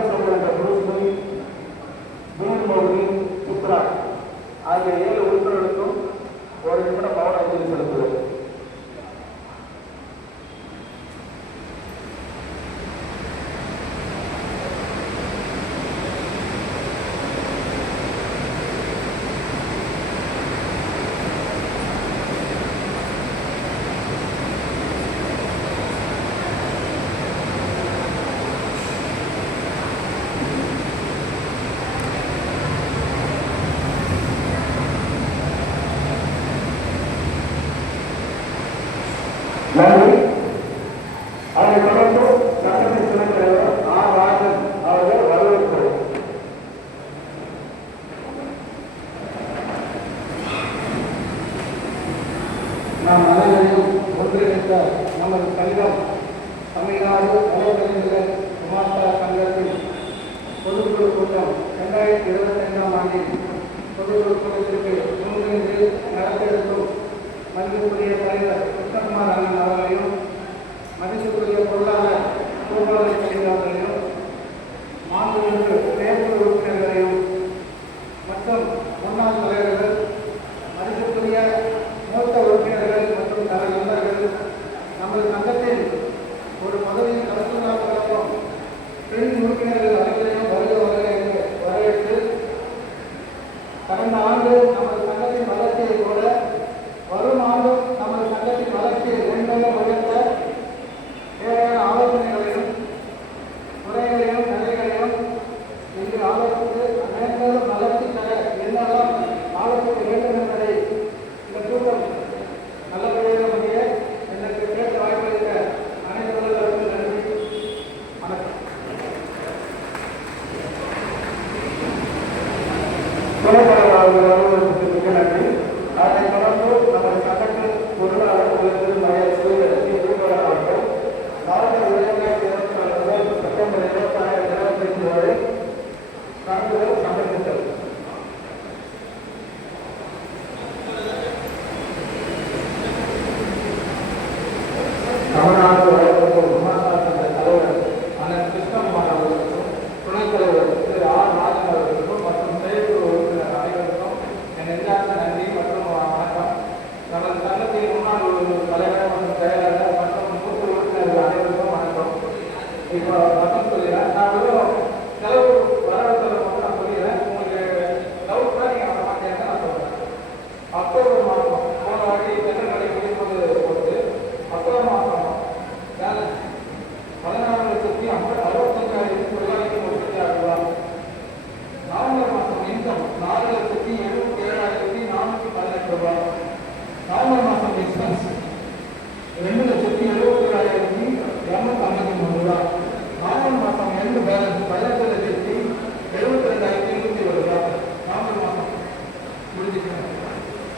பட்டிமன்ற குழுக்கள் வீடுமொழி சித்ரா ஆகிய ஏழு உறுப்பினர்களுக்கும் ஒரு நிமிடம் மௌன நன்றி. அதை தொடர்ந்து சட்டமன்ற துணைத் தலைவர் ஆர். ராஜன் அவர்கள் வரவேற்பு. நாம் அனைவரையும் ஒன்றிணைத்த நமது சங்கம் தமிழ்நாடு வலைதளங்கள் கூட்டம் இரண்டாயிரத்தி போன்றதை செய்தவர்களையும் மாநிலங்களுக்கு உறுப்பினர்களையும் மற்றும் முன்னாள் தலைவர்கள் மதிப்புக்குரிய மூத்த உறுப்பினர்கள் மற்றும் தர நண்பர்கள் நமது சங்கத்தில் ஒரு பதவியில் கலந்துள்ளார்களையும் பெண் உறுப்பினர்கள் அனைவரையும் வருக வருக என்று கடந்த ஆண்டு Thank you.